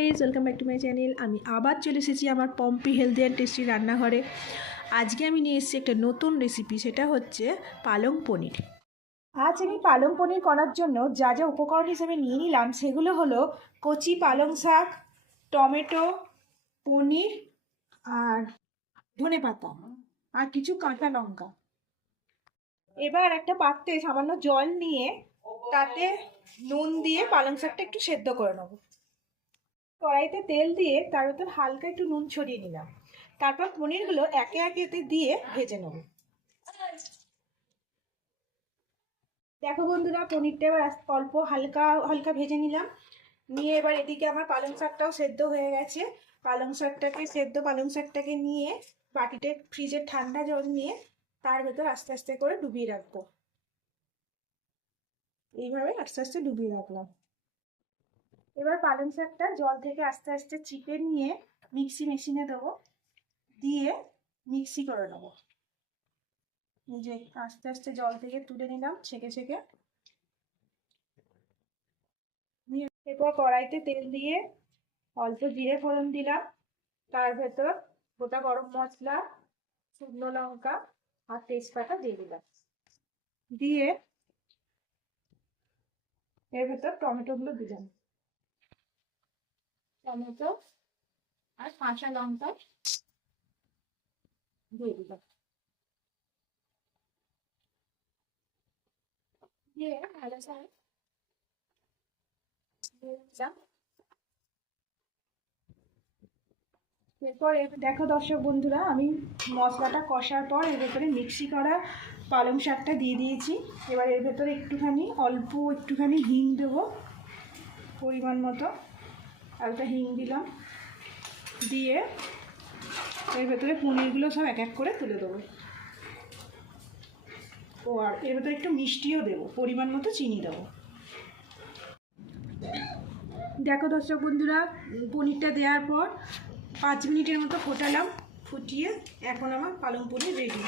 Guys, welcome back to my channel. আমি আবার চলে এসেছি আমার পম্পি হেলদি অ্যান্ড টেস্টি রান্নাঘরে। আজকে আমি নিয়ে এসেছি একটা নতুন রেসিপি, সেটা হচ্ছে পালং পনির। আজ আমি পালং পনির করার জন্য যা যা উপকরণ হিসেবে নিয়ে নিলাম সেগুলো হলো কচি পালং শাক, টমেটো, পনির আর ধনেপাতা আর কিছু কাঁচা লঙ্কা। এবার একটা পাত্রে সামান্য জল নিয়ে তাতে নুন দিয়ে পালং শাকটা একটু সেদ্ধ করে নেবো। কড়াইতে তেল দিয়ে তার উপর হালকা একটু নুন ছড়িয়ে নিলাম। তারপর পনিরগুলো একে একে দিয়ে ভেজে নেব। দেখো বন্ধুরা, পনিরটা এবার অল্প হালকা হালকা ভেজে নিলাম। নিয়ে এবার এদিকে আমার পালং শাকটাও সেদ্ধ হয়ে গেছে। পালং শাকটাকে নিয়ে বাটিতে ফ্রিজের ঠান্ডা জল নিয়ে তার ভেতর আস্তে আস্তে করে ডুবিয়ে রাখবো। এইভাবে আস্তে আস্তে ডুবিয়ে রাখলাম। এবার পালং শাকটা জল থেকে আস্তে আস্তে চিপে নিয়ে মিক্সি মেশিনে দেবো, দিয়ে মিক্সি করে নেবো। এই যে আস্তে আস্তে জল থেকে তুলে নিলাম ছেঁকে ছেঁকে। এরপর কড়াইতে তেল দিয়ে অল্প জিরে ফোড়ন দিলাম। তার ভেতর গোটা গরম মশলা, শুকনো লঙ্কা আর তেজপাতা দিয়ে দিলাম। দিয়ে এর ভেতর টমেটোগুলো দিলাম। টমেটো আর কাঁচা লঙ্কা দিয়ে দিলাম। দিয়ে ভালো করে এরপর দেখো দর্শক বন্ধুরা, আমি মশলাটা কষার পর এর ভেতরে মিক্সি করা পালং শাকটা দিয়ে দিয়েছি। এবার এর ভেতরে অল্প একটুখানি হিং দেবো, পরিমাণ মতো হালকা হিং দিলাম। দিয়ে এর ভেতরে পনিরগুলো সব এক এক করে তুলে দেবো। আর এর ভেতরে একটু মিষ্টিও দেবো, পরিমাণ মতো চিনি দেবো। দেখো দর্শক বন্ধুরা, পনিরটা দেওয়ার পর 5 মিনিটের মতো ফোটালাম। ফুটিয়ে এখন আমার পালং পনির রেডি।